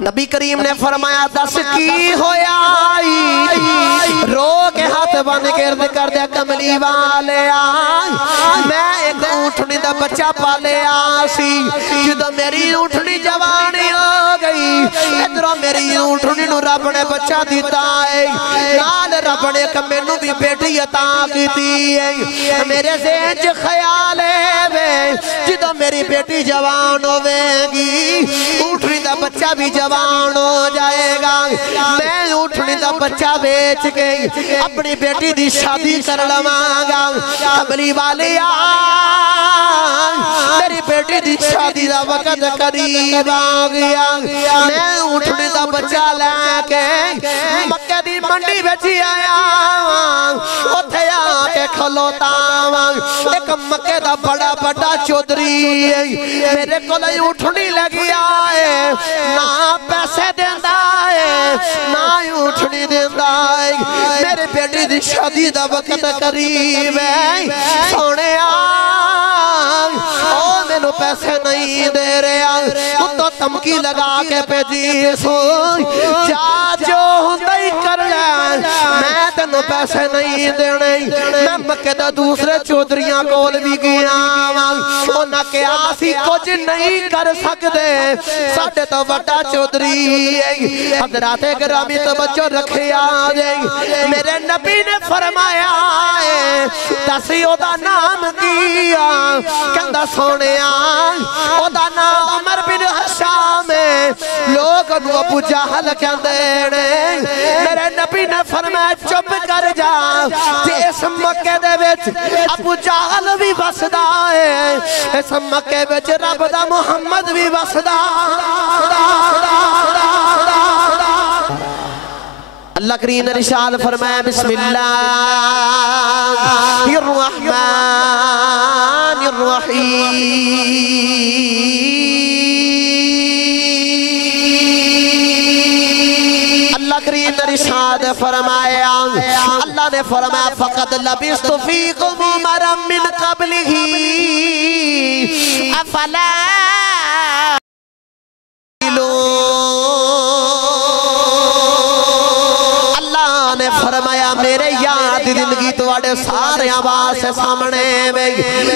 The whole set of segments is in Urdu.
نبی کریم نے فرمایا دس کی ہویا رو کے ہاتھ بن گرد کر دیا کملی والے میں ایک اونٹنی دا بچہ پالے آسی جدو میری اونٹنی جوانی ہو گئی ادھروں میری اونٹنی نو رب نے بچہ دیتا ہے نال رب نے کمینو بھی بیٹی عطا کی ہے میرے ذہن خیال ہے جدو میری بیٹی جوان ہوے گی اونٹنی دا بچہ بھی جوان ہو جائے گا میں اونٹنی دا بچہ بیچ کے اپنی بیٹی دی شادی کر لواں گا کملی والے میری بیٹی دی شادی دا وقت قریب آ گیا میں اونٹنی دا بچہ لے کے مکہ دی منڈی بیچی آیا اتھے آ کے کھلوتا ایک مکہ دا بڑا بڑا چودری میرے کو لئی اونٹنی لگی آئے نہ پیسے دیندہ ہے نہ اونٹنی دیندہ ہے میرے بیٹی دی شادی دا وقت قریب ہے سونے مینو پیسے نہیں دے رہے ان تو تمکی لگا کے پیجی سو جا جو ہندائی کر لے میں تینو پیسے نہیں دینے میں مکہ دا دوسرے چودریاں کول بھی گیا انہاں کے آسی کچھ نہیں کر سکتے ساڑھے تو وٹا چودری حضرات گرامی توجہ رکھے آجے میرے نبی نے فرمایا دسیو دا نام کیا کہندہ سونے او دا نام عمر بن حشام لوگ انہوں ابو جہل کہندے میرے نبی نے فرمایا چپ کر جا اس مکہ دے وچ ابو جہل بھی بسدا ہے اس مکہ وچ رب دا محمد بھی بسدا اللہ کریم ارشاد فرمایا بسم اللہ الرحمن الرحیم اللہ کریم ارشاد فرمایا اللہ نے فرمایا فقد لبست فیکم عمرا من قبلہ افلا فرمایا میرے یار دی زندگی تو آڑے سارے آواز سے سامنے میں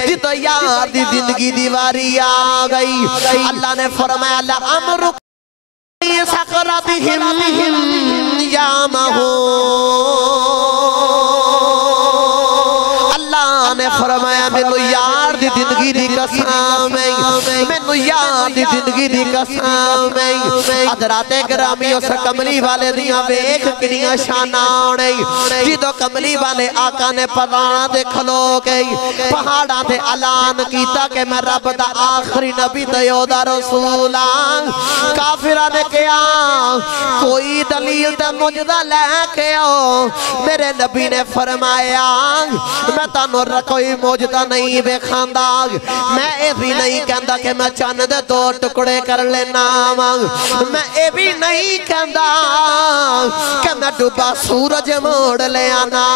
جتو یار دی زندگی دیواری آگئی اللہ نے فرمایا لَعَمْرُكَ سَقْرَبِهِمْ یَامَهُ اللہ نے فرمایا میں یار دی زندگی دی قسم میں یار دی زندگی دی قسم حضرات گرامی اس کملی والے دیاں ویکھ کنیاں شانانے جدو کملی والے آقا نے پرانا دے کھلو گئی پہاڑاں دے اعلان کیتا کہ میں رب دا آخری نبی دیودہ رسولہ کافرہ نے کیا کوئی دلیل تے مجدہ لے کے آؤ میرے نبی نے فرمایا میں تانو کوئی مجدہ نہیں بے خاندہ میں اے بھی نہیں کہندہ کہ میں چاند دو ٹکڑے کر لینا میں اے بھی نہیں کہندہ کہ میں ڈوبا سورج موڑ لے آنا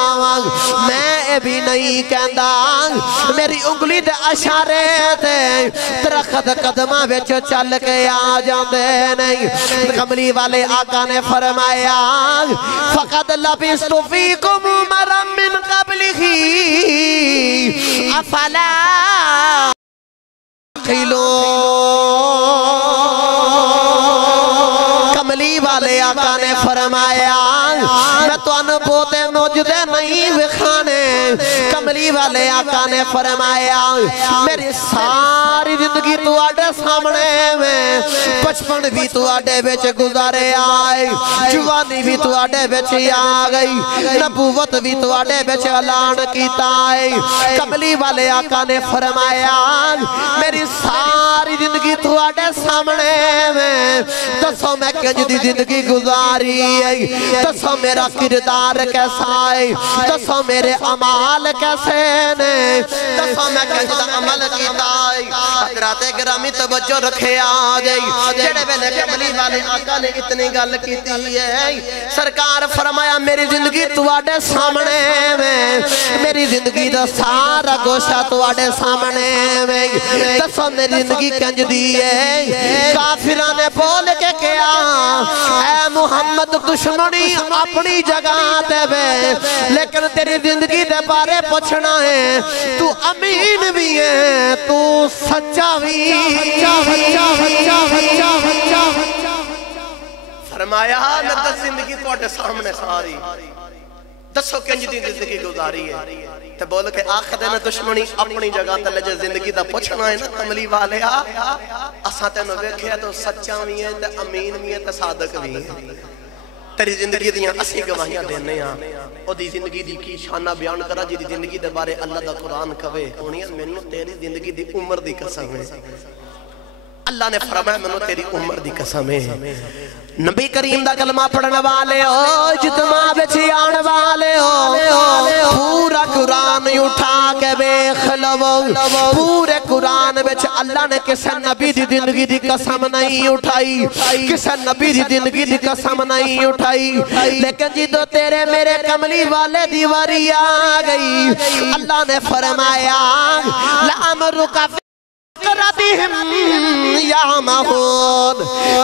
میں اے بھی نہیں کہندہ میری انگلی دے اشارے تے درخت قدمہ وچ چل کے آ جاندے نہیں کملی والے آقا نے فرمایا فقد لبست فیکم عمرا من قبلہ افلا کملی والے آقا نے فرمایا میں تو انبوتے موجودے نہیں بکھانے کملی والے آقا نے فرمایا میری ساری زندگی تو آڑے سامنے میں بچپن بھی تو آڑے بیچے گزارے آئے جوانی بھی تو آڑے بیچے آگئی نبوت بھی تو آڑے بیچے اعلان کیتا ہے کملی والے آقا نے فرمایا میری ساری زندگی تو آڑے سامنے میں دسو میں کنج دی زندگی گزاری ہے دسو میرا کردار کیسا ہے دسو میرے عمال کیسے نے دسو میں کنج دا عمل کیتا ہے حضرات گرامی توجہ رکھے آجائی جڑے ویلے کملی والے آقا نے اتنی گل کیتی ہے سرکار فرمایا میری زندگی تو آڑے سامنے میں میری زندگی دا سارا گوشہ تو آڑے سامنے میں دسو میری زندگی کنج دی ہے کافران نے بول کے کیا محمد دشمنی اپنی جگہ تے بے لیکن تیری زندگی دے بارے پوچھنا ہے تو امین بھی ہے تو سچا بھی فرمایا میں دس زندگی توڑے سامنے ساری دسو کنج دی زندگی گزاری ہے تے بول کے آخر دینا دشمنی اپنی جگہ تے لجے زندگی دا پوچھنا ہے نا کملی والے اساں تے نو ویکھیا تو سچا بھی ہے تے امین بھی ہے تے صادق بھی ہے تیری زندگی دیاں اسی گواہیاں دینے او دی زندگی دی کی شانہ بیان کرا جی دی زندگی دے بارے اللہ دا قرآن کہے ہونیاں میں تیری زندگی دی عمر دی قسم ہے اللہ نے فرمایا میں تیری عمر دی قسم ہے نبی کریم دا کلمہ پڑھنے والے ہو اجتماع بچی آنے والے ہو پورا قرآن اٹھا کے بیخ لو پورے قرآن بچ اللہ نے کسے نبی دی زندگی دی قسم نہیں اٹھائی کسے نبی دی زندگی دی قسم نہیں اٹھائی لیکن جی تو تیرے میرے کملی والے دیواری آگئی اللہ نے فرمایا لَعَمْرُكَ یا محمود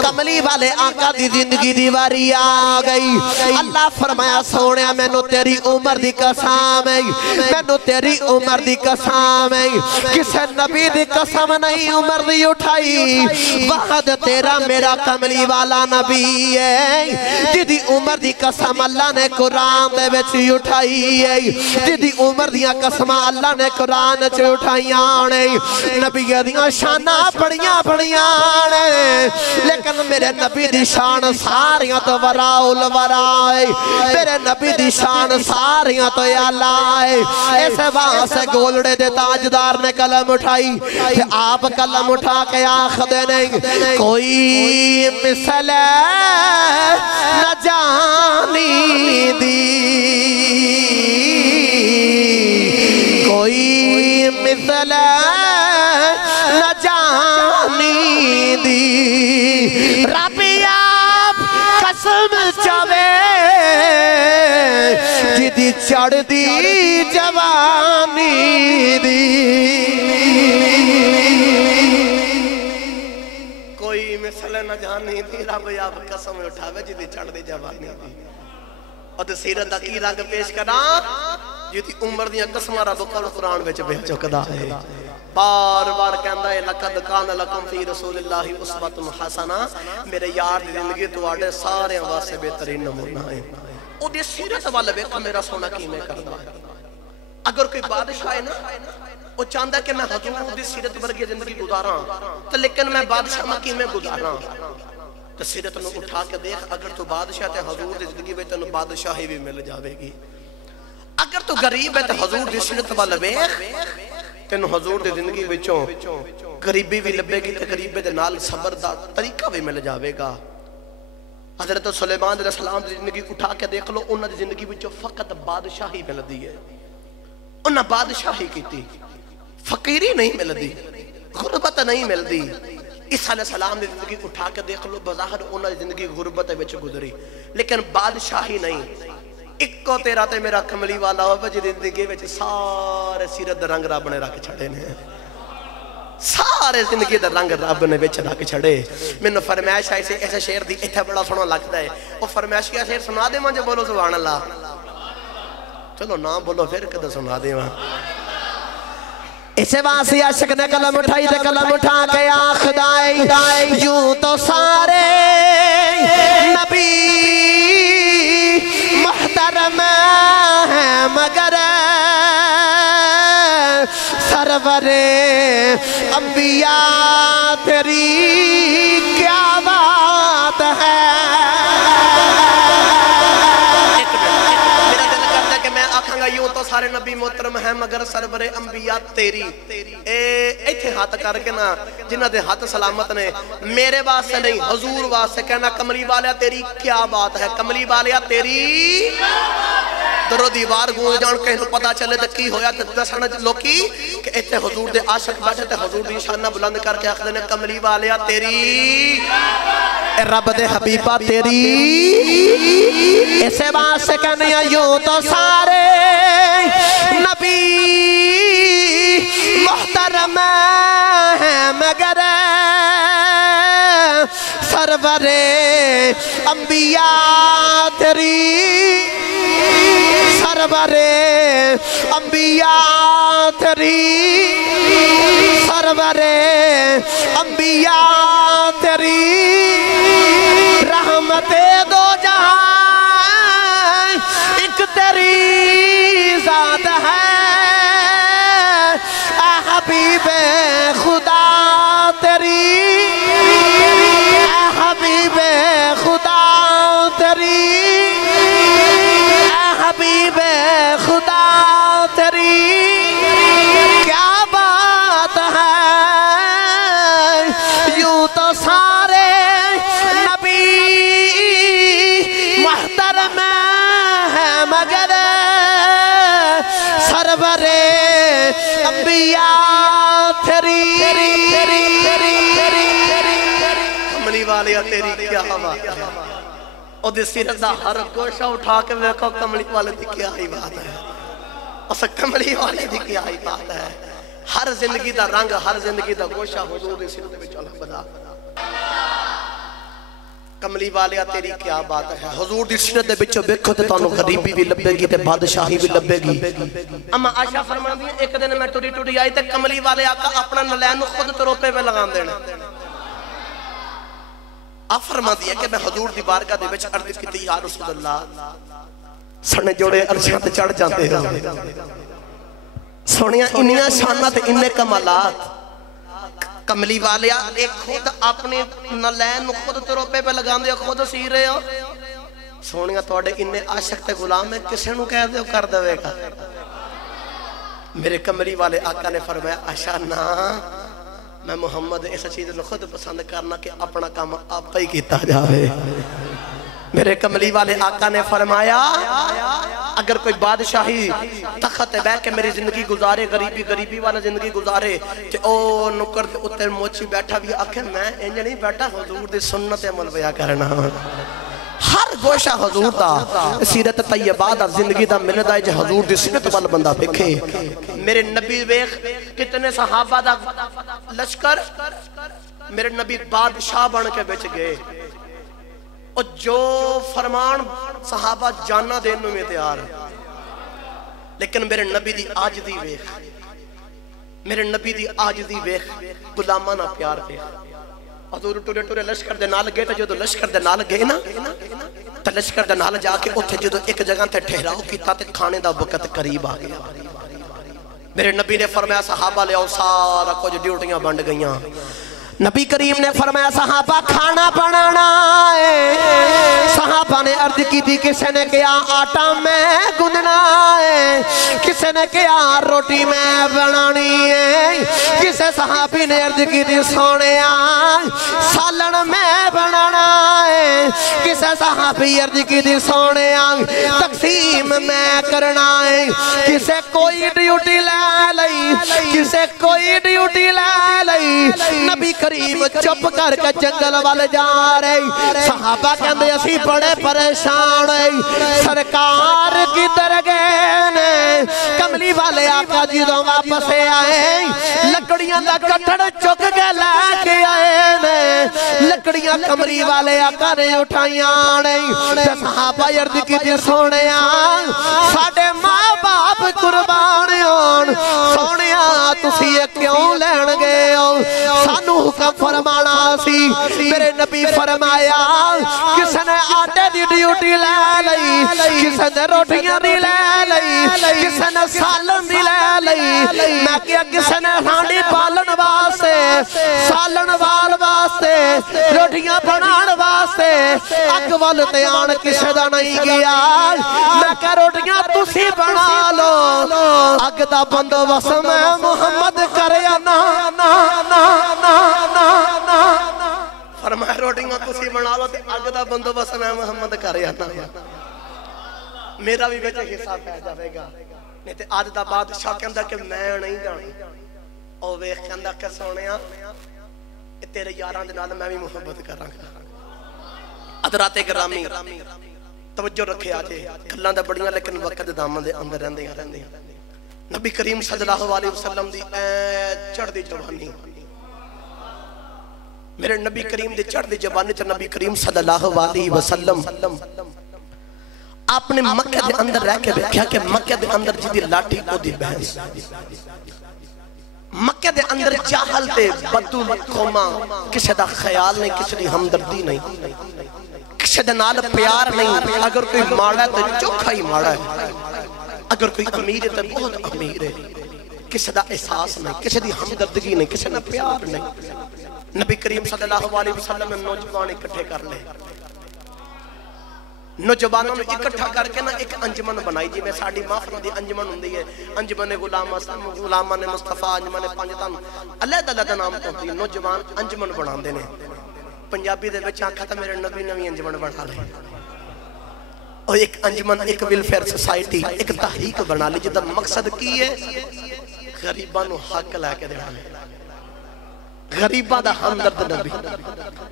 کملی والے آقا دی زندگی دیواری آگئی اللہ فرمایا سونیا میں نو تیری عمر دی قسم ہے میں نو تیری عمر دی قسم ہے کسے نبی دی قسم نہیں عمر دی اٹھائی وقت تیرا میرا کملی والا نبی ہے جی دی عمر دی قسم اللہ نے قرآن دے بچی اٹھائی ہے جی دی عمر دیا قسم اللہ نے قرآن چے اٹھائی آنے نبی دیاں شانہ بڑیاں لیکن میرے نبی دی شان ساریاں تو وراؤ الورائے میرے نبی دی شان ساریاں تو یالائے ایسے وہاں سے گولڑے دے تاجدار نے کلم اٹھائی کہ آپ کلم اٹھا کے آخ دینے کوئی مثل نہ جانی دی کوئی مثل نہ جانی دی ربی آپ قسم چاوے جدی چڑھ دی جوانی دی کوئی مثل نہ جانی دی ربی آپ قسم اٹھاوے جدی چڑھ دی جوانی دی اور سیرت کی رنگ پیش کرنا جدی عمر دیا قسمہ رب قرآن بچ بے چکدہ ہے بار بار کہندہ ہے لَقَدْ كَانَ لَكُمْ فِي رَسُولِ اللَّهِ أُسْوَةٌ حَسَنَةٌ میرے یار دی زندگی تو آڑے سارے واسے بہترین نمونہ ہیں او دی سیرت والے بے میرا سونا کی میں کردہ ہے اگر کوئی بادشاہ ہے نا وہ چاندہ کہ میں حضور دی سیرت ورگی زندگی گزارا تو لیکن میں بادشاہ مکی میں گزارا تو سیرت نو اٹھا کے دیکھ اگر تو بادشاہ تے حضور دی زندگی میں تو بادشاہی بھی مل جاوے گی اگر تو غریب ہے تو حضور دی سیرت والے بیخ تینو حضور دی زندگی بچوں غریبی بھی لبے گی تے غریبے دے نال صبر دا طریقہ بھی مل جاوے گا حضرت سلیمان علیہ السلام دی زندگی اٹھا کے دیکھ لو انہاں دی زندگی بچوں فقط بادشاہی مل دی ہے انہاں بادشاہی کی تھی فقیری نہیں مل دی غربت نہیں مل دی عیسیٰ علیہ السلام دی زندگی اٹھا کے دیکھ لو بظاہر انہاں دی زندگی غربت بچ گزری لیکن بادشاہی نہیں ایک کو تیرا تے میرا کملی والا ہو بجی زندگی وچ سارے سیرت رنگ رب نے رکھ چھڑے نے سارے زندگی دا رنگ رب نے وچ رکھ چھڑے میں نے فرمائش آئی سے ایسے شعر دی اتھا بڑا سنو لگتا ہے وہ فرمائش کیا شعر سنا دے مجھے بولو سبحان اللہ چلو نہ بولو پھر کدھا سنا دے وہاں اسے واسی عاشق نے کلم اٹھائی دے کلم اٹھا کے آنکھ دائی یوں تو سارے نبی محترم ہے مگر سرور انبیاء تیری کیا بات ہے میرا دل کرتا ہے کہ میں آکھاں گا یوں تو سارے نبی محترم ہیں مگر سرور انبیاء تیری ایتھے ہاتھ کر کے نا جنہ دے ہاتھ سلامت نے میرے واسطے نہیں حضور واسطے کہنا کملی والیا تیری کیا بات ہے کملی والیا تیری درو دیوار گونج جان کہیں تو پتا چلے تو کی ہویا تو دسانا لوکی کہ ایتھے حضور دے عاشق بیٹھے تے حضور دی شانہ بلند کر کے آخر نے کملی والیا تیری اے رب دے حبیبہ تیری اسے واسطے کہنے یوں تو سارے نبی محترم ہیں مگر سرور انبیاء تیری سرور انبیاء تیری سرور انبیاء تیری رحمت دو جہاں ایک تیری ذات ہے اے حبیب خدا تیری اے حبیب خدا تیری اے حبیب خدا تیری کیا بات ہے یوں تو سارے نبی محترم ہے مگر سرور انبیاء تیری کملی والیا تیری کیا بات ہے اور دی سیرت دا ہر گوشہ اٹھا کے ویکھو کملی والے دی کیا ہی بات ہے اس کملی والے دی کیا ہی بات ہے ہر زندگی دا رنگ ہر زندگی دا گوشہ حضور دی سیرت میں چلا بدا کملی والیا تیری کیا بات ہے حضور دی سیرت دے بچوں بیکھو تے تانوں غریبی بھی لبے گی تے بادشاہی بھی لبے گی اما عائشہ فرما دی ایک دن میں ٹوٹی ٹوٹی آئی تے کملی والے آقا اپنا نلین خود تروپے پہ لگان دینا آپ فرما دیا کہ میں حضور دی بارگاہ دے وچ عرض کیتی یا رسول اللہ سنے جوڑے عرشاں تے چڑھ جاندے ہو سونیاں انیاں شانات اننے کمالات کملی والیا ایک خود اپنے نلین خود تروپے پہ لگان دے خود سی رہے ہو سونیاں توڑے اننے عاشق تے غلام ہے کسے نو کہہ دے ہو کر دوے گا میرے کملی والے آقا نے فرمایا عائشہ نا میں محمد ایسا چیز نے خود پسند کرنا کہ اپنا کام آپ ہی کیتا جاوے میرے کملی والے آقا نے فرمایا اگر کوئی بادشاہی تخت بے کے میری زندگی گزارے غریبی والا زندگی گزارے کہ او نکر اتر موچی بیٹھا بھی آکھے میں انج نہیں بیٹھا حضور دی سنت عمل بیا کرنا ہر گوشہ حضور دا سیرت طیبہ دا زندگی دا ملدہ ہے جو حضور دی سیرت وال بندہ بکھے میرے نبی ویخ کتنے صحابہ دا لشکر میرے نبی بادشاہ بن کے بچ گئے اور جو فرمان صحابہ جانا دینوں میں تیار لیکن میرے نبی دی آج دی ویخ میرے نبی دی آج دی ویخ غلامانہ پیار ویخ حضور ٹورے ٹورے لشکر دے نال گئے تو جو لشکر دے نال گئے نا تو لشکر دے نال جا کے اتھے جو ایک جگہ تے ٹھہراؤ کی تا تے کھانے دا وقت قریب آ گیا میرے نبی نے فرمایا صحابہ لے آؤ سارا کچھ ڈیوٹیاں بنڈ گئیاں نبی کریم نے فرمایا صحابہ کھانا بنانا ہے صحابہ نے عرض کی تھی کسے نے کیا آٹا میں گندنا ہے کسے نے کیا روٹی میں بنانی ہے کسے صحابی نے عرض کی تھی سونے سالن میں بنانا ہے کسے صحابی عرض کی تھی سونے تقسیم میں کرنا ہے کسے کوئی ڈیوٹی لے لئی کسے کوئی ڈیوٹی لے لئی نبی کریم چپ کر کے جنگل والے جا رہے صحابہ کہندے اسی بڑے پریشان سرکار کی درگاہ نے کملی والے آقا جی دو واپس آئے لکڑیاں دا کٹڑ چک کے لے کے آئے لکڑیاں کملی والے آقا نے اٹھائیاں صحابہ عرض کی تھی سونے ساڑھے ماں باپ قربانیوں سونے تسی یہ کیوں لین گئے سانو حکم فرمانا سی میرے نبی فرمایا کسے نے آٹے دی ڈیوٹی لے لئی کسے نے روٹیاں دی لے لئی کسے نے سالن دی لے لئی میں کیا کسے نے ہانڈی پالن واسے سالن وال واسے روٹیاں بنان واسے اکوال تیان کسے دا نہیں گیا میں کیا روٹیاں تسی بنا لو اگ دا بندو وسم محمد کریا نا نا نا نا نا نا فرمایا روٹیاں تسی بنا لو تے اگ دا بندو وسم محمد کریا نا میرا بھی بیٹا حصہ پہ جاوے گا نہیں تے آج دا بادشاہ کہندہ کہ میں نہیں جانی اور ویخ کہندہ کہ سونیا تیرے یاران دے نال میں بھی محبت کر رہا ہوں حضرات گرامی توجہ رکھے آجے کھلاں دا بڑیاں لیکن وقت دامن دے اندر رہندے ہیں نبی کریم صلی اللہ علیہ وسلم دی چڑھ دی جوانی میرے نبی کریم دے چڑھ دے جبانے چا نبی کریم صلی اللہ علیہ وسلم آپ نے مکہ دے اندر رہ کے دیکھا کہ مکہ دے اندر جدی لاٹھی کو دی بحث مکہ دے اندر جاہل تے بدو قوما کسی دا خیال نہیں کسی دی ہمدردی نہیں کسی دے نال پیار نہیں اگر کوئی ماڑا ہے تو چوکھا ہی ماڑا ہے اگر کوئی امیر ہے تو بہت امیر ہے کسی دا احساس نہیں کسی دی ہمدردگی نہیں کسی دا پیار نہیں نبی کریم صلی اللہ علیہ وسلم نے نوجوان اکٹھے کر لے نوجوانوں نے اکٹھا کر کے نا ایک انجمن بنائی جی میں ساڑھی محفل دی انجمن ہوندی ہے انجمن غلامان مصطفیٰ انجمن پانجتان علیحدہ علیحدہ نام ہوتی ہے نوجوان انجمن بنان دینے پنجابی دے بچے آنکھا تھا میرے نبی نوی انجمن بنا لے اور ایک انجمن ایک ویلفیئر سوسائٹی ایک تحریک بنا لی جدہ مقصد کی ہے غریبانو حق لے کے دینا ہے غریبہ دا ہمدرد نبی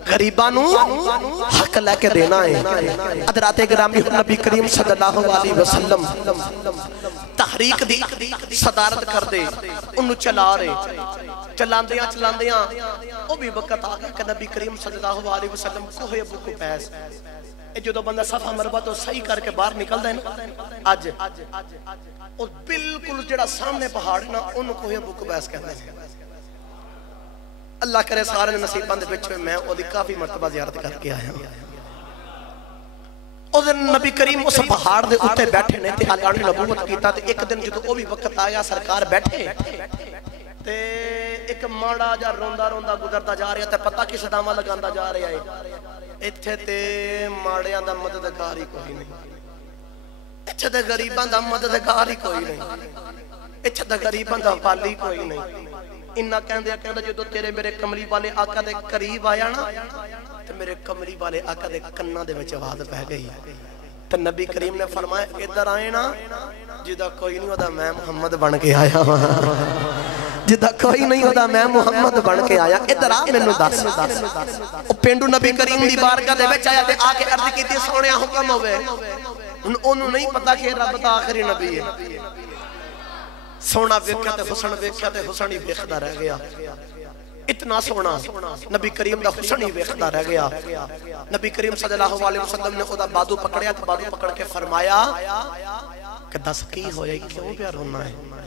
غریبانو حق لے کے دینا ہے حضرات گرامی نبی کریم صلی اللہ علیہ وسلم تحریک دی صدارت کر دے انہوں چلا رہے چلاندیاں وہ بھی وقت آگا کہ نبی کریم صلی اللہ علیہ وسلم کوہ ابو کو پیس جو دو بندہ صفحہ مربع تو صحیح کر کے باہر نکل دیں آج اور بالکل جڑا سامنے پہاڑ نا انہوں کوہ ابو کو پیس کہتے ہیں اللہ کرے سارے نصیب بند بچے میں او دی کافی مرتبہ زیارت کر کے آیا او دن نبی کریم اس پہاڑ دے اٹھے بیٹھے نے تے اعلان نبوت کیتا تے ایک دن جدو او بھی وقت آیا سرکار بیٹھے تے ایک ماڑا جا روندا روندا گزرتا جا رہا تے پتہ کس دامہ لگاندا جا رہا ہے ایتھے تے ماڑیاں دا مددگار ہی کوئی نہیں ایتھے تے غریباں دا مددگار ہی کوئی نہیں ایتھے تے غریباں دا والی کوئی نہیں انہا کہندے جو تیرے میرے کملی والے آقا دے قریب آیا نا تو میرے کملی والے آقا دے کنہ دے وچ آواز پہ گئی تو نبی کریم نے فرمایا ادھر آئے نا جدہ کوئی نہیں ہوتا میں محمد بن کے آیا جدہ کوئی نہیں ہوتا میں محمد بن کے آیا ادھر آ میں نو دس پینڈو نبی کریم دی بارگاہ دے وچ آیا تے آکے عرض کی تی سونیا حکم ہوئے انہوں نہیں پتا کہ رب تا آخری نبی ہے سونا ویکھیا تے حسن ہی ویکھدا رہ گیا اتنا سونا نبی کریم دا حسن ہی ویکھدا رہ گیا نبی کریم صلی اللہ علیہ وسلم نے خدا بادو پکڑیا تو بادو پکڑ کے فرمایا کہ دس کی ہویا کیوں پیا رونا ہے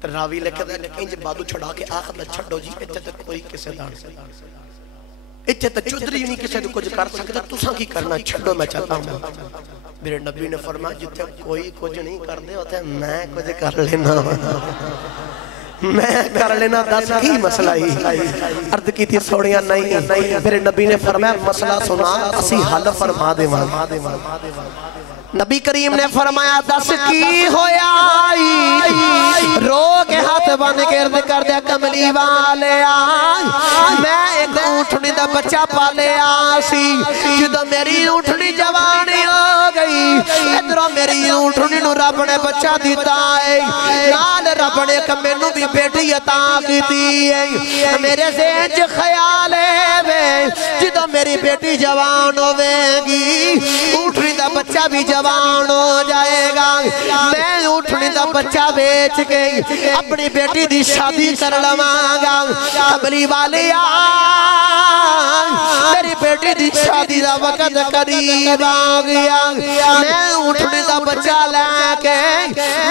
تو راوی لکھے دے انج بادو چھڑا کے آخر دا چھڑو جی اتھے تک کوئی کسے دان سے اتھے تک چودری نہیں کسے دے کچھ کر سکتا تُساں کی کرنا چھڑو میں چاہتا ہوں میرے نبی نے فرمایا جتے کوئی کچھ نہیں کر دے ہوتے میں کچھ کر لینا میں کر لینا دس کی مسئلہ ہی عرض کی تھی سوڑیاں نہیں میرے نبی نے فرمایا مسئلہ سنا اسی حل فرما دے نبی کریم نے فرمایا دس کی ہویا رو کے ہاتھ بند گرد کر دیا کملی والے آئی میں ایک اونٹنی دا بچہ پالے آسی جدو میری اونٹنی جوانی ہو گئی ادھروں میری اونٹنی نو رب نے بچہ دیتا ہے نال رب نے کمینو بھی بیٹی عطا کی دی ہے میرے ذہن چ خیال ہے جدو میری بیٹی جوان ہوے گی اونٹنی دا بچہ بھی جوان ہو جائے گا میں اونٹنی دا بچہ بیچ کے اپنی بیٹی دی شادی کر لواں گا کملی والے میری بیٹی دی شادی دا وقت قریب آ گیا میں اونٹنی دا بچہ لے کے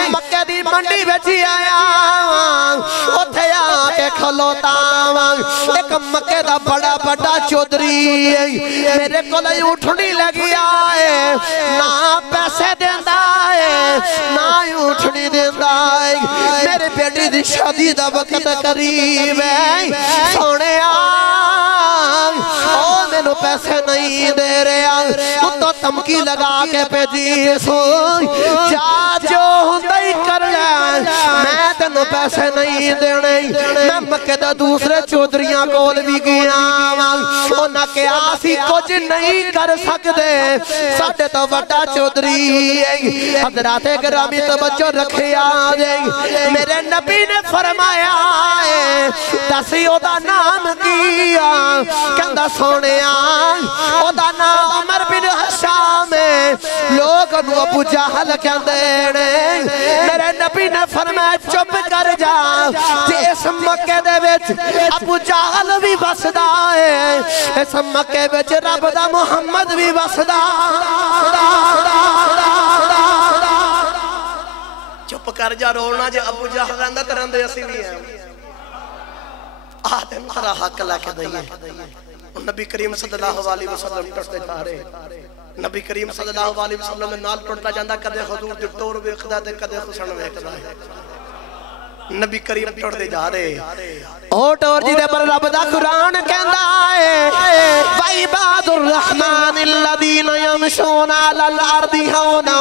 مکہ دی منڈی بیچی آیا اتھے آ کے کھلوتا ایک مکہ دا بڑا بڑا چودری میرے کو لئی اونٹنی لگی آئے نہ پیسے دیندہ ہے نہ اونٹنی دیندہ ہے میرے بیٹی دی شادی دا وقت قریب ہے سونے مینو پیسے نہیں دے رہے تو تمکی لگا کے پیجی سوئی جا جو ہندائی کر لے میں تینو پیسے نہیں دینے میں مکہ دا دوسرے چودریاں کول بھی گیا انہاں کے آسی کچھ نہیں کر سکتے ساڑھے تو وٹا چودری حضرات گرامی توجہ رکھے آجائیں میرے نبی نے فرمایا دسیو دا نام کیا کہندہ سونے او دا نام عمر بن حشام لوگ انہوں ابو جہل کہندے نے میرے نبی نے فرمایا چپ کر جا تے اس مکے دے وچ ابو جہل بھی وسدا ہے اس مکے وچ رب دا محمد بھی وسدا چپ کر جا رونا جے ابو جہل رہندا تے رہندے اسی بھی ہیں آدم ترا حق لے کے دئیے نبی کریم صلی اللہ علیہ وسلم ٹرتے جا رہے نبی کریم صلی اللہ علیہ وسلم نے نال ٹرتا جاندہ کدے حضور دی ٹور ویکھدا تے کدے حسن ویکھدا ہے نبی کریم ٹرتے جا رہے او ٹور جی دے پر رب دا قرآن کہندا ہے وَعِبَادُ الرَّحْمَنِ الَّذِينَ يَمْشُونَ عَلَى الْأَرْضِ هَوْنًا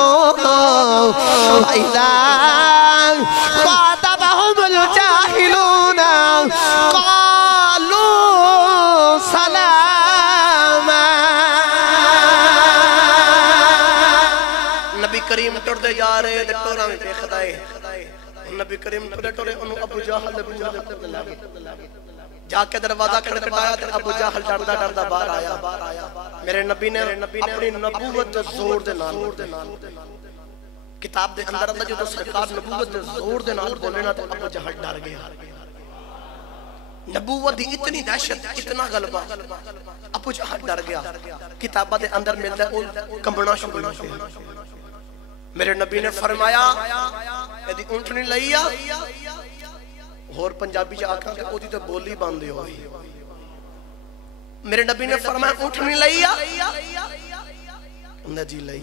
وَإِذَا خَاطَبَهُمُ الْجَاهِلُونَ قَالُوا سَلَامًا نبی کریم ٹرتے جا رہے تے ٹوراں وچ ویکھدا ہے نبی کریم ٹرے انہوں ابو جہل دے بوجھ دے لگے جا کے دروازہ کھڑکھڑایا تے ابو جہل ڈردا ڈردا باہر آیا میرے نبی نے اپنی نبوت دے زور دے نال کتاب دے اندر اللہ جو سرکار نبوت دے زور دے نال بولے نا تے ابو جہل ڈر گیا نبوت دی اتنی دہشت اتنا غلبہ ابو جہل ڈر گیا کتابہ دے اندر ملتا ہے کمبنا شروع ہو گیا میرے نبی نے فرمایا ایدی اونٹنی لئیا اور پنجابی جا آکھاں کہ اوٹی تو بولی باندھے ہوئی میرے نبی نے فرمایا اونٹنی لئیا اندھا جی لئی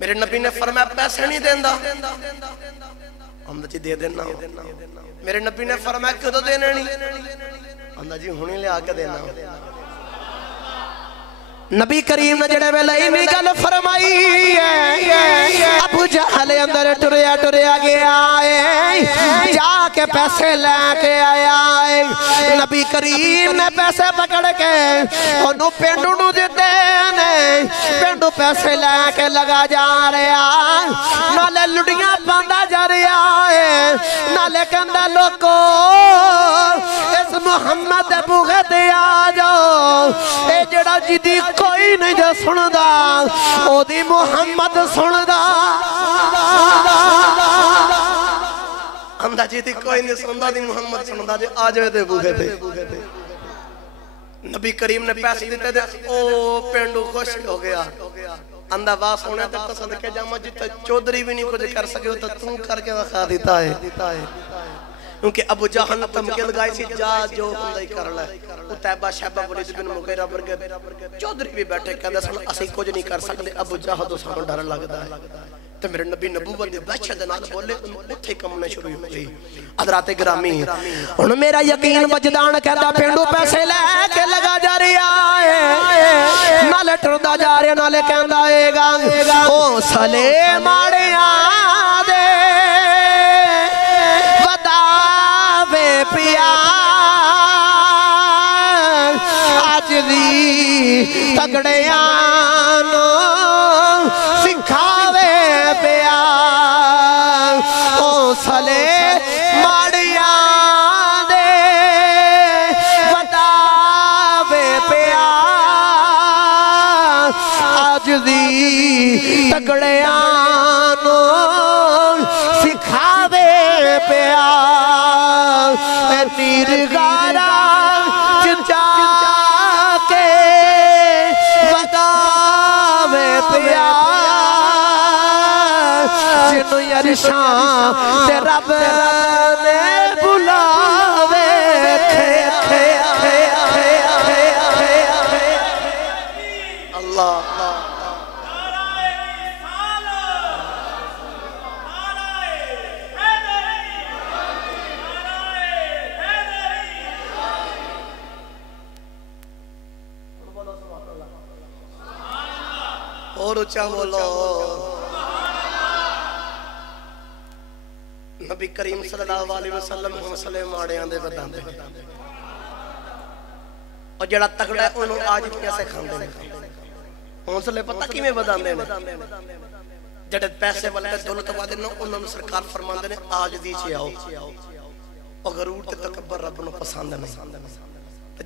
میرے نبی نے فرمایا پیسے نہیں دیندہ اندھا جی دے دینا میرے نبی نے فرمایا کدو دینے نہیں اندھا جی ہونی لے آکے دینا نبی کریم نے جڑے ویلے انہی گل فرمائی ابو جہل اندر ٹریا گیا جا کے پیسے لے کے آیا نبی کریم نے پیسے پکڑ کے انہوں پینڈو نو دیتے ہیں پینڈو پیسے لے کے لگا جا رہا نالے لڑیاں پاندہ جا رہا ہے نالے کندہ لوکو اس محمد بوغے دے آ جاؤ اے جڑا جدی کوئی نہیں جو سندہ او دی محمد سندہ اندھا جی تھی کوئی نہیں سندہ دی محمد سندہ دی آجوے دے بوگے دے نبی کریم نے پیسے دیتے دے او پینڈو خوش ہو گیا اندھا واس ہونے تک تو صدقے جامع جتا چودری بھی نہیں کچھ کر سکے تو تم کر کے وقا دیتا ہے کیونکہ ابو جہل تمکے لگائی سی جا جو ہندائی کر لے اتیبہ شہبہ ولید بن مغیرہ برگد چودری بھی بیٹھے کہتے سن اسی کچھ نہیں کر سکتے ابو جہل تو سانو ڈر لگتا ہے تو میرے نبی نبوت دے بچے دنال بولے اتھے کمنے شروع ہو گئی حضرات گرامی انہوں میرا یقین وجدان کہتا پینڈو پیسے لے کے لگا جا رہا ہے نالے ٹردہ جا رہا نالے کہندا اے گا او سلے ماڑے آدے وداوے پیا آج دی تگڑے آنو سکھاوے پیا او سلے ماڑیاں دے وداوے پیا آج دی تگڑے آنو سکھاوے پیا اے تیر گارا چنچا کے وداوے پیا جنو یرشان تے رب نے بلاوے اللہ اور اچھا بولو نبی کریم صلی اللہ علیہ وسلم حوصلے ماڑے آندے بداندے اور جڑا تکڑا ہے انہوں آج کیسے کھاندے نے حوصلے پتہ کی میں بداندے نے جڑے پیسے والے دولت والے نے انہوں نے سرکار فرماندے نے آج دی چھے آؤ اور غرور تے تکبر رب نو پسند نہیں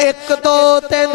1 2 3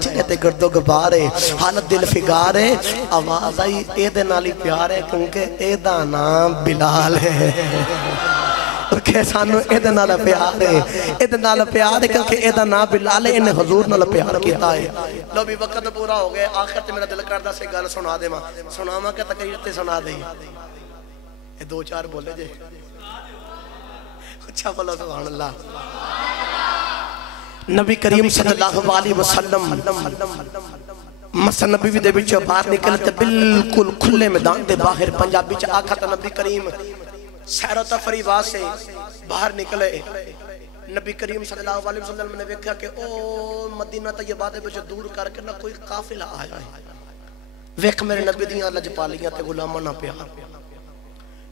چہرے تے گرد و غبار ہے حالت دل فگار ہے آواز آئی اے دے نالی پیار ہے کیونکہ اے دا نام بلال ہے کہ سانو اے دے نال پیار ہے اے دے نال پیار ہے کیونکہ اے دا نام بلال ہے انہیں حضور نال پیار کیتا ہے لو بھی وقت پورا ہو گئے آخر تے میرا دل کردہ سے گل سنا دے ماں سنا ماں کہ تقریر تے سنا دے یہ دو چار بولے جے اچھا بولا سبحان اللہ نبی کریم صلی اللہ علیہ وسلم مسن نبی دے بچے باہر نکلتے بالکل کھلے میدان دے باہر پنجابی چا آکھا تا نبی کریم سیر و تفریح واسے باہر نکلے نبی کریم صلی اللہ علیہ وسلم نے دیکھا کہ او مدینہ طیبہ دے بچے دور کر کے نہ کوئی قافلہ آیا ہے ویک میرے نبی دیاں لجپالیاں تے غلامہ نہ پیار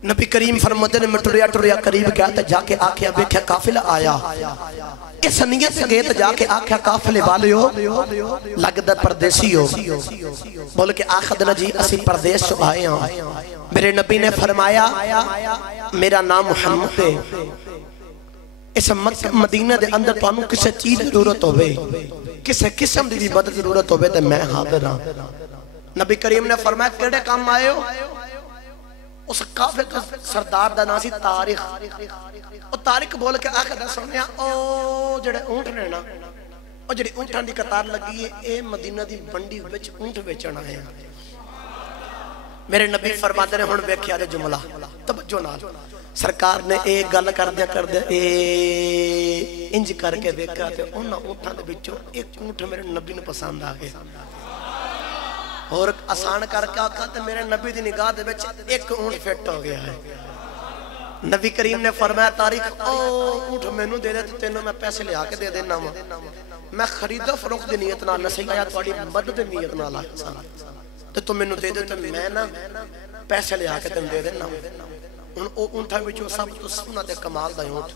نبی کریم فرماتے نے میں ٹریا قریب گیا تا جا کے آکھیا بیکھیا قافلہ آیا اس نیت سے گئے تا جا کے آکھیا قافلے والے ہو لگ در پردیسی ہو بولے کہ آخد نہ جی اسی پردیس سے آئے ہیں میرے نبی نے فرمایا میرا نام محمد ہے اس مدینہ دے اندر تو انہوں کسے چیز ضرورت ہوئے کسے قسم دی مدد ضرورت ہوئے تے میں حاضر ہاں نبی کریم نے فرمایا کیڑے کام آئے ہو اس کافر کا سردار دا ناسی تاریخ اور تاریخ بول کے آخر دا سنیا او جڑے اونٹ نے نا اور جڑی اونٹان دی قطار لگی ہے اے مدینہ دی بنڈی وچ اونٹ بیچن آئے ہیں میرے نبی فرماتے نے ہن ویکھیا دے جملہ توجہ نال سرکار نے ایک گل کر دیا اے انج کر کے ویکھا تے انہاں اونٹاں دے وچوں ایک اونٹ میرے نبی نے پسند آ گیا اور آسان کر کے آکھا تے میرے نبی دی نگاہ دے وچ ایک اونٹ فٹ ہو گیا ہے نبی کریم نے فرمایا تاریخ اونٹ مینوں دے دے تے تینوں میں پیسے لے آ کے دے دینا میں خرید و فروخت دی نیت نال نہ آیا تہاڈی مدد دی نیت نال آیا تے تم مینوں دے دے تے میں نا پیسے لے آ کے تینوں دے دینا ہن او اونٹاں وچوں سب تو سونا تے کمال دا اونٹ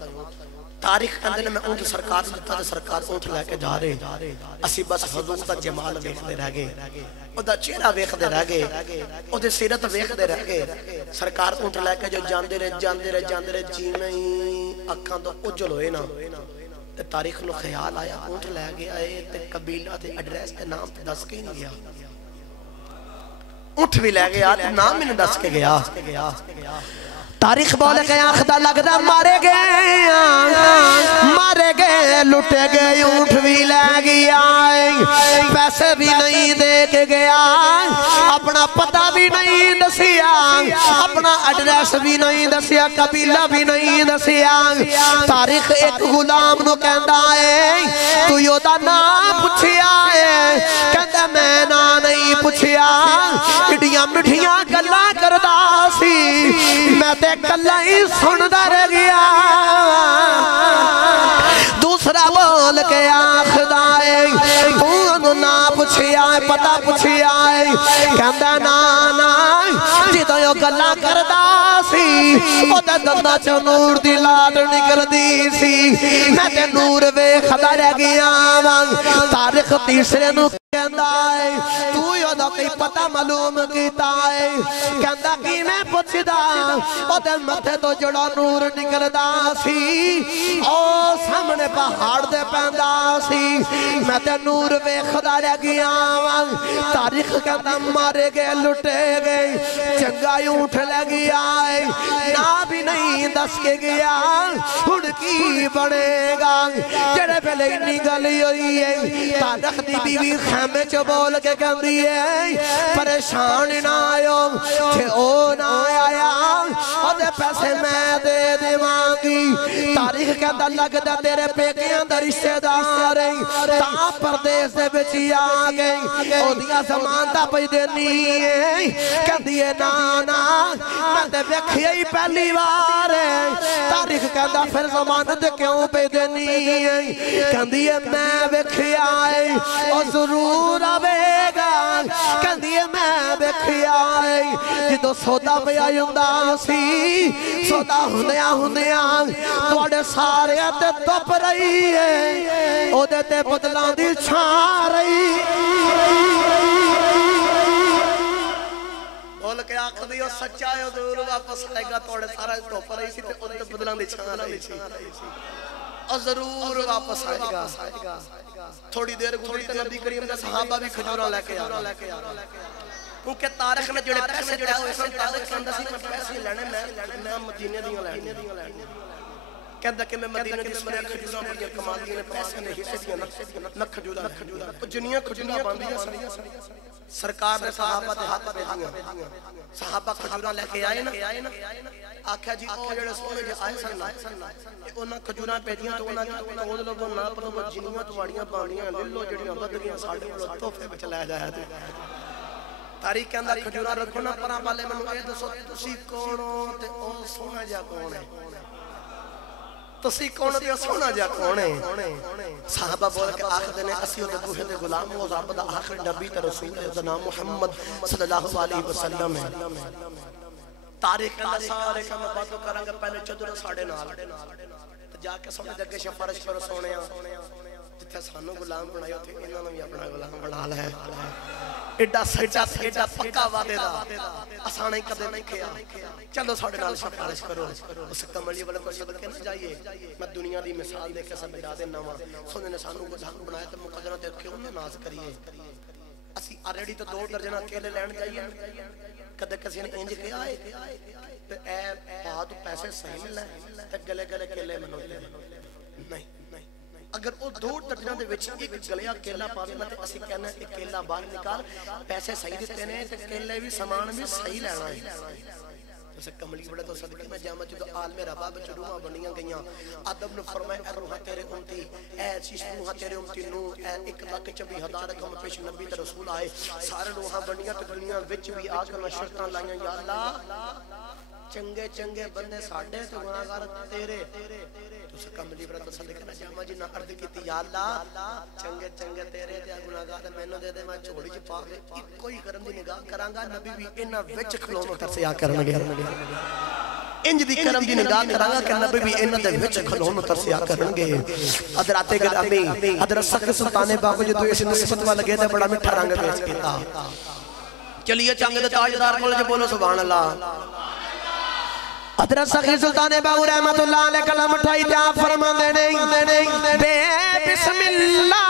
تاریخ کہندے نے میں اونٹ سرکار سے دیتا تے سرکار اونٹ لے کے جا رہے اسی بس حضور دا جمال ویکھدے رہ گئے او دا چہرہ ویکھدے رہ گئے او دی سیرت ویکھدے رہ گئے سرکار اونٹ لے کے جو جاندے رہے جیویں اکھاں تو اجل ہوئے نا تے تاریخ نو خیال آیا اونٹ لے گیا اے تے قبیلہ تے ایڈریس تے نام تے دس کے ہی نہیں گیا اونٹ بھی لے گیا تے نام ہی نہیں دس کے گیا تاریخ بولے کہ آخدہ لگدہ مارے گئے لٹے گئے اونٹ بھی لے گیا پیسے بھی نہیں دے کے گیا اپنا پتہ بھی نہیں دسیا اپنا ایڈریس بھی نہیں دسیا قبیلہ بھی نہیں دسیا تاریخ ایک غلام نو کہندا ہے تو یو دا نام پوچھیا ہے کہندا میں نا نہیں پوچھیا اڈیاں مٹھیاں گلاں کردا سی میں تے کلا ہی سندا رہ گیا دوسرا بول کے آخدا ہے تو نا پوچھیا ہے پتہ پوچھیا ہے کہندا نا جدوں یو گلاں کردا سی او تے دندا چ نور دی لاڈ نکلدی سی میں تے نور ویکھدا رہ گیا تاریخ تیسرے نو کہندا ہے تو یو دا کوئی پتہ معلوم کیتا ہے کہندا کی میں پوچھدا او تے متھے تو جڑا نور نکلدا سی او سامنے پہاڑ دے پیندا سی میں تے نور ویکھدا رہ گیا تاریخ کہندا مارے گئے لٹے گئے چنگا اونٹ لے گیا نا بھی نہیں دس کے گیا ہن کی بنے گا جڑے پہلے انی گلی ہوئی ہے تاریخ دی بیوی خیمے چ بول کے کہندی ہے پریشان نہ آئو کہ او نہ آیا او دے پیسے میں دے دیواں گی تاریخ کہندا لگدا تیرے پیکیاں دا رشتہ دار تا پردیس دے وچ آ گئی او دیاں ضمانتاں پئی دینی ہے کہندی ہے نا میں تے ویکھیا ہی پہلی بار تاریخ کہندا پھر ضمانت کیوں پئی دینی ہے کہندی ہے میں ویکھیا ہے او ضرور آوے گا کہندی ہے میں ویکھیا ہے جدوں سودا پیا ہوندا سی سودا ہوندیاں تواڈے سارے تے تپ رہی ہے او دے تے بدلاں دی چھاں رہی بول کے آخدی ہو سچا ہے ضرور واپس آئے گا تواڈے سارے تپ رہی سی تے او دے بدلاں دی چھاں رہی سی اور ضرور واپس آئے گا تھوڑی دیر گزری تے نبی کریم دے صحابہ بھی کھجوراں لے کے آ کیونکہ تاریخ نے جڑے پیسے تے ہوئے سن تاریخ کہندا سی میں پیسے لینے میں مدینے دیاں لینے کہندا کہ میں مدینے دی سنے کھجوراں بڑی کمال دی نے پیسے نے حصے دیاں نہ کھجوراں جنیاں کھجوراں باندیاں سرکار نے صحابہ دے ہاتھ دے دیاں صحابہ کھجوراں لے کے آئے نا آکھیا جی او جڑے سونے جے آئے سن انہاں کھجوراں پیجیاں تو انہاں توڑ لو نہ پتو جنیاں تواڑیاں باندیاں لے لو جڑیاں ود گئیاں ساڈے کول تحفے وچ لے جایا تے تاریخ کہندا کھجوراں رکھو نا پراں والے مینوں اے دسو تسی کون ہو تے او سونا جا کون ہے تسی کون تے سونا جا کون ہے صحابہ بول کے آکھدے نے اسی دے بوہے دے غلام او رب دا آخری نبی تے رسول ہے دا نام محمد صلی اللہ علیہ وسلم ہے تاریخ کہندا سارے کم باتوں کراں گے پہلے چدر ساڈے نال تے جا کے سونے دے اگے سفارش کرو سونےا جتھے سانو غلام بنایا تے انہاں نوں بھی اپنا غلام بنا لے ایڈا سچا ایڈا پکا وعدے دا اساں نہیں کدے نہیں کیا چلو ساڈے نال سفارش کرو اس کملی والے کو صدقے نہ جائیے میں دنیا دی مثال دے کے سمجھا دینا وا سونے نے سانو غلام بنایا تے مقدرہ تے کیوں نہ ناز کریے اسی آلریڈی تو 2 درجن اکیلے لین جائیے کدے کسی نے انج کہا ہے تے اے بات پیسے صحیح ملے تے گلے گلے کیلے منو دے نہیں اگر وہ 2 درجناں دے وچ ایک گلیا کیلا پاوے نا تے اسی کہنا اے کیلا باہر نکال پیسے صحیح دتے نے تے کیلے بھی سامان بھی صحیح لینا ہے اسے کملی بڑے تو صدقے میں جامع جدو عالم ربا وچ روحاں بنیاں گئیاں آدم نے فرمایا اے روح تیرے امتی اے چیز روح تیرے امتی نو اے 1,24,000 رقم پیش نبی تے رسول آئے سارے روحاں بنیاں تے دنیا وچ بھی آ کے شرطاں لائیاں یا اللہ چنگے چنگے بندے ساڈے تے گناہگار تیرے تو کملی بڑا تو صدقے میں جامع جی نہ عرض کیتی یا اللہ چنگے چنگے تیرے تے گناہگار مینوں دے دے میں جھولی چ پا کے اکو ہی کرم دی نگاہ کراں گا نبی بھی انہاں وچ کھلونوں ترسیا کرنگے انج دی کرم دی نگاہ کراں گا کہ نبی بھی انہاں دے وچ کھلونوں ترسیا کرنگے حضرات گرامی حضرت سخی سلطان باغو جدو اس نسبت وا لگے تے بڑا میٹھا رنگ پیش کیتا چلیے چنگ دے تاجدار کول جے بولو سبحان اللہ حضرت سخی سلطان باغو رحمت اللہ علیہ کلام اٹھائی تے آپ فرماندے نے بے بسم اللہ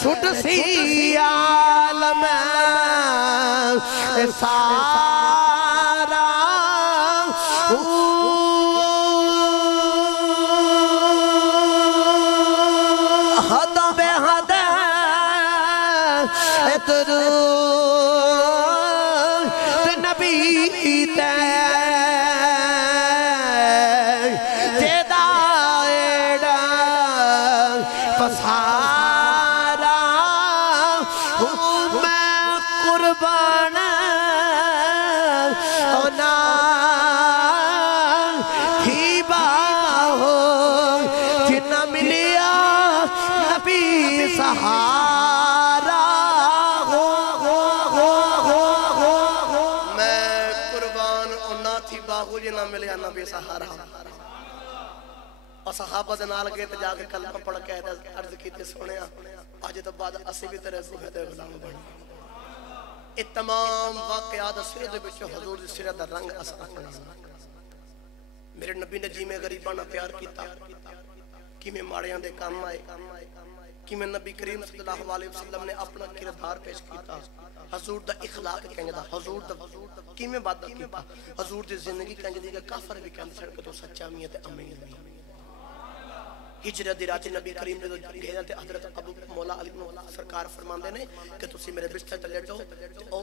چھٹ سی عالم سارا حد بے حد درود نبی تے جیدہ ایڈا پسار سہارا میں قربان اونا تھی باہو جنا ملیا نبی سہارا اور صحابہ دے نال گئے تے جا کے کلمہ پڑھ کے عرض کیتے سنیا اج تو بعد اسی بھی تیرے روح تے غلام بن اے تمام واقعات سیرت دے وچ حضور دی سیرت دا رنگ اثر اپنا میرے نبی نے جی میں غریباں نال پیار کیتا کیویں ماڑیاں دے کام آئے کہ میں نبی کریم صلی اللہ علیہ وسلم نے اپنا کردار پیش کیتا حضور دا اخلاق کہنگے دا حضور دا کیمیں بات کیتا حضور دی زندگی کہنگے دی کہ کافر بھی کہنگے سڑک تو سچا میت امین ہجرت دی رات نبی کریم نے گئے تے حضرت ابو مولا علی سرکار فرماندے نے کہ تسی میرے بستر تے لیٹو او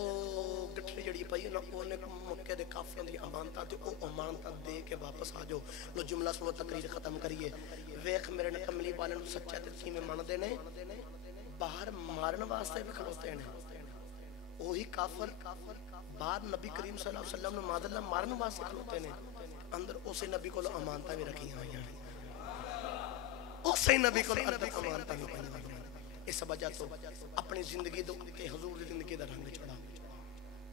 گٹھڑی جڑی پئی نا اونے مکے دے کافروں دی امانتاں تے او امانتاں دے کے واپس آ جاؤ لو جملہ سو تقریر ختم کریے ویکھ میرے کملی والے نوں سچا تے کیویں مندے نے باہر مارن واسطے بھی کھلوتے ہیں وہی کافر باہر نبی کریم صلی اللہ علیہ وسلم نے معاذ اللہ مارن واسطے کھلوتے ہیں اندر اسے نبی کو امانتاں بھی رکھی ہوئی ہیں اسی نبی کو امانت نہیں پائی اس وجہ تو اپنی زندگی دے تے حضور دی زندگی دا رنگ چڑھا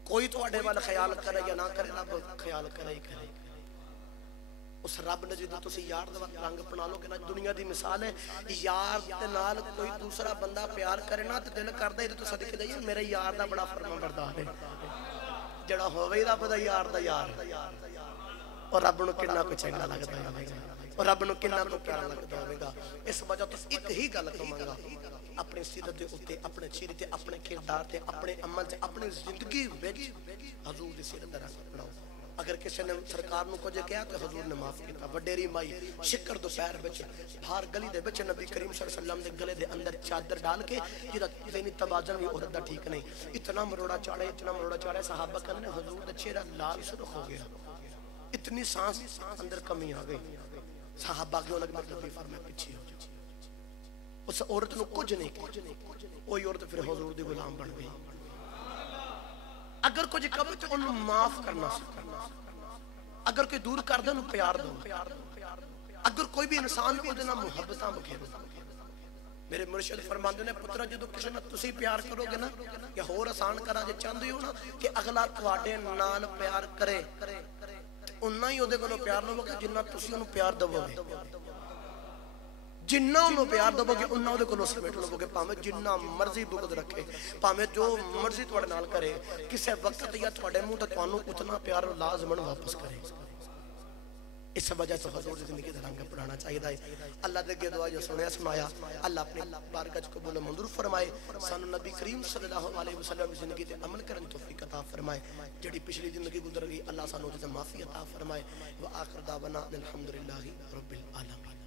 کوئی تواڈے وال خیال کرے یا نہ کرے رب خیال کرے ہی کرے اس رب نے جدوں تسی یار دا رنگ اپنا لو کہ نا دنیا دی مثال ہے یار دے نال کوئی دوسرا بندہ پیار کرے نا تے دل کردا ہے تو صدقے دے میرے یار دا بڑا فرما بردار ہے جڑا ہوے رب دا یار اور رب نو کتنا کچھ چنگا لگدا ہے اور رب نو کتنا کو پیارا لگدا ہوے گا اس وجہ تو ایک ہی گل کہاں اپنے سیرت دے اوتے اپنے چہرے تے اپنے کردار تے اپنے عمل تے اپنی زندگی وچ حضور دی سیرت دا رنگ اپناؤ اگر کسی نے سرکار نو کچھ کہا تو حضور نے معاف کیتا وڈیری مائی شکر دوپہر وچ باہر گلی دے وچ نبی کریم صلی اللہ علیہ وسلم دے گلے دے اندر چادر ڈال کے جدا ذہنی توازن بھی عورت دا ٹھیک نہیں اتنا مروڑا چاڑے صحابہ کہنے حضور دا چہرہ لال سرخ ہو گیا اتنی سانس اندر کمی آ گئی صحابہ کیوں لگ نبی فرمایا پیچھے ہو اس عورت نو کچھ نہیں وہی عورت پھر حضور دی غلام بن گئی اگر کچھ کبھی تو انہوں معاف کرنا سکتا اگر کوئی دور کر دے انہوں پیار دو اگر کوئی بھی انسان کو دینا محبتاں بکھے دو میرے مرشد فرماندے نے پترہ جدو کسی نے تسی پیار کرو گے نا یا ہور آسان کرا جے چاندے ہو نا کہ اگلا تواڈے نال پیار کرے انہاں ہی اودے کولوں پیار لو گے جنہ تسی انہوں پیار دو گے جنہ انہوں پیار دو گے انہوں دے کلو سمیٹ لو گے پاہمیں جنہ مرضی بغض رکھے پاہمیں جو مرضی توڑے نال کرے کسے وقت یا توڑے منہ تو توانو اتنا پیار لازمن واپس کرے اس وجہ سے حضور زندگی دا رنگ پڑھانا چاہیے دا اللہ دے کے دعا جو سنایا اللہ اپنی بارگاہ کو قبول منظور فرمائے سانو نبی کریم صلی اللہ علیہ وسلم زندگی تے عمل کرن توفیق عطا فرمائے جڑی پچھلی زندگی گزر گئی اللہ سانو تے معافی عطا فرمائے وآخر دعوانا الحمدللہ رب العالمین